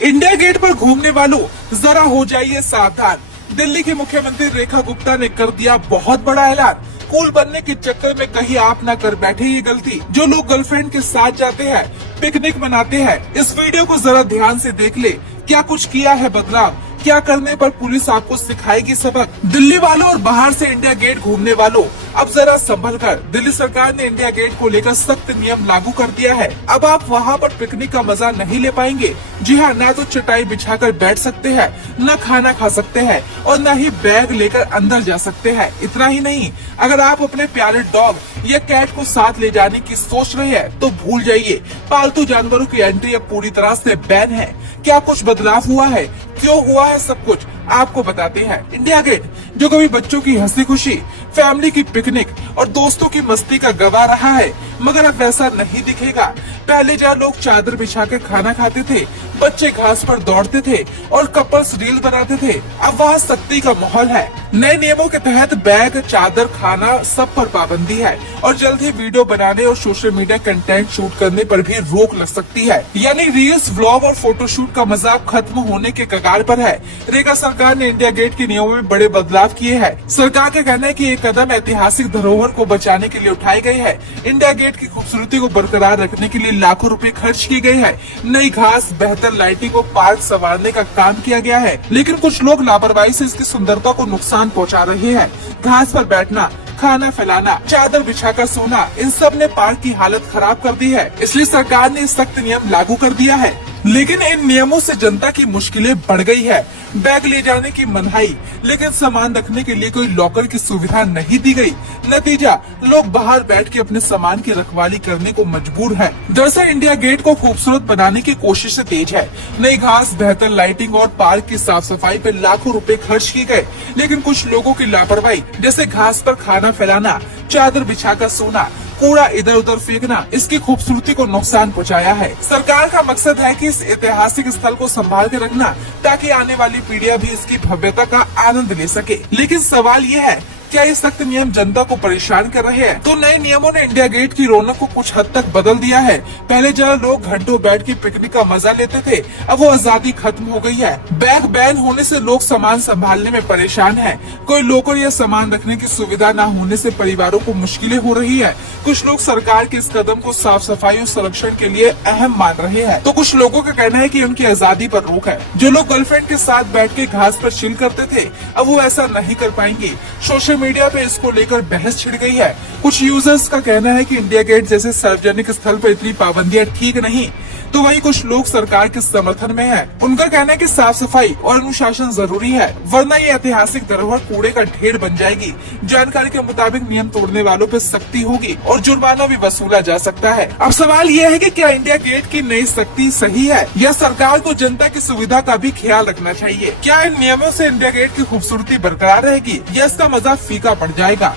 India gate पर घूमने वालों जरा हो जाइए सावधान। दिल्ली की मुख्यमंत्री रेखा गुप्ता ने कर दिया बहुत बड़ा ऐलान। कूल बनने के चक्कर में कहीं आप ना कर बैठे ये गलती। जो लोग गर्लफ्रेंड के साथ जाते हैं, पिकनिक मनाते हैं, इस वीडियो को जरा ध्यान से देख ले। क्या कुछ किया है बदलाव, क्या करने पर पुलिस आपको सिखाएगी सबक। दिल्ली वालों और बाहर से इंडिया गेट घूमने वालों, अब जरा संभल कर। दिल्ली सरकार ने इंडिया गेट को लेकर सख्त नियम लागू कर दिया है। अब आप वहां पर पिकनिक का मजा नहीं ले पाएंगे। जी हाँ, ना तो चटाई बिछाकर बैठ सकते हैं, न खाना खा सकते हैं और न ही बैग लेकर अंदर जा सकते हैं। इतना ही नहीं, अगर आप अपने प्यारे डॉग या कैट को साथ ले जाने की सोच रहे हैं तो भूल जाइए। पालतू जानवरों की एंट्री अब पूरी तरह से बैन है। क्या कुछ बदलाव हुआ है, क्यों हुआ है, सब कुछ आपको बताते हैं। इंडिया गेट जो कभी बच्चों की हंसी खुशी, फैमिली की पिकनिक और दोस्तों की मस्ती का गवाह रहा है, मगर अब वैसा नहीं दिखेगा। पहले जहाँ लोग चादर बिछा के खाना खाते थे, बच्चे घास पर दौड़ते थे और कपल्स रील बनाते थे, अब वहाँ सख्ती का माहौल है। नए नियमों के तहत बैग, चादर, खाना सब पर पाबंदी है और जल्द ही वीडियो बनाने और सोशल मीडिया कंटेंट शूट करने पर भी रोक लग सकती है। यानी रील्स, व्लॉग और फोटोशूट का मजाक खत्म होने के कगार पर है। रेखा सरकार ने इंडिया गेट के नियमों में बड़े बदलाव किए हैं। सरकार का कहना है कि ये कदम ऐतिहासिक धरोहर को बचाने के लिए उठाए गए हैं। इंडिया गेट की खूबसूरती को बरकरार रखने के लिए लाखों रुपए खर्च किए गए हैं। नई घास, बेहतर लाइटिंग और पार्क संवारने का काम किया गया है, लेकिन कुछ लोग लापरवाही से इसकी सुंदरता को नुकसान पहुंचा रहे हैं। घास पर बैठना, खाना फैलाना, चादर बिछाकर सोना, इन सब ने पार्क की हालत खराब कर दी है। इसलिए सरकार ने सख्त नियम लागू कर दिया है। लेकिन इन नियमों से जनता की मुश्किलें बढ़ गई है। बैग ले जाने की मनाही, लेकिन सामान रखने के लिए कोई लॉकर की सुविधा नहीं दी गई। नतीजा, लोग बाहर बैठ के अपने सामान की रखवाली करने को मजबूर हैं। दरअसल इंडिया गेट को खूबसूरत बनाने की कोशिश तेज है। नई घास, बेहतर लाइटिंग और पार्क की साफ सफाई पर लाखों रुपए खर्च किए गए, लेकिन कुछ लोगों की लापरवाही, जैसे घास पर खाना फैलाना, चादर बिछाकर सोना, कूड़ा इधर उधर फेंकना, इसकी खूबसूरती को नुकसान पहुंचाया है। सरकार का मकसद है कि इस ऐतिहासिक स्थल को संभाल के रखना, ताकि आने वाली पीढ़ियां भी इसकी भव्यता का आनंद ले सके। लेकिन सवाल ये है, क्या ये सख्त नियम जनता को परेशान कर रहे हैं? तो नए नियमों ने इंडिया गेट की रौनक को कुछ हद तक बदल दिया है। पहले जहाँ लोग घंटों बैठ के पिकनिक का मजा लेते थे, अब वो आजादी खत्म हो गई है। बैग बैन होने से लोग सामान संभालने में परेशान हैं। कोई लॉकर या सामान रखने की सुविधा न होने से परिवारों को मुश्किलें हो रही है। कुछ लोग सरकार के इस कदम को साफ सफाई और संरक्षण के लिए अहम मान रहे हैं, तो कुछ लोगों का कहना है कि उनकी आजादी पर रोक है। जो लोग गर्लफ्रेंड के साथ बैठ के घास पर चिल करते थे, अब वो ऐसा नहीं कर पाएंगे। सोशल मीडिया पे इसको लेकर बहस छिड़ गई है। कुछ यूजर्स का कहना है कि इंडिया गेट जैसे सार्वजनिक स्थल पर इतनी पाबंदियां ठीक नहीं, तो वहीं कुछ लोग सरकार के समर्थन में हैं। उनका कहना है कि साफ सफाई और अनुशासन जरूरी है, वरना ये ऐतिहासिक धरोहर कूड़े का ढेर बन जाएगी। जानकारी के मुताबिक नियम तोड़ने वालों पर सख्ती होगी और जुर्माना भी वसूला जा सकता है। अब सवाल ये है कि क्या इंडिया गेट की नई सख्ती सही है, या सरकार को जनता की सुविधा का भी ख्याल रखना चाहिए? क्या इन नियमों से इंडिया गेट की खूबसूरती बरकरार रहेगी या इसका मजा फीका पड़ जाएगा?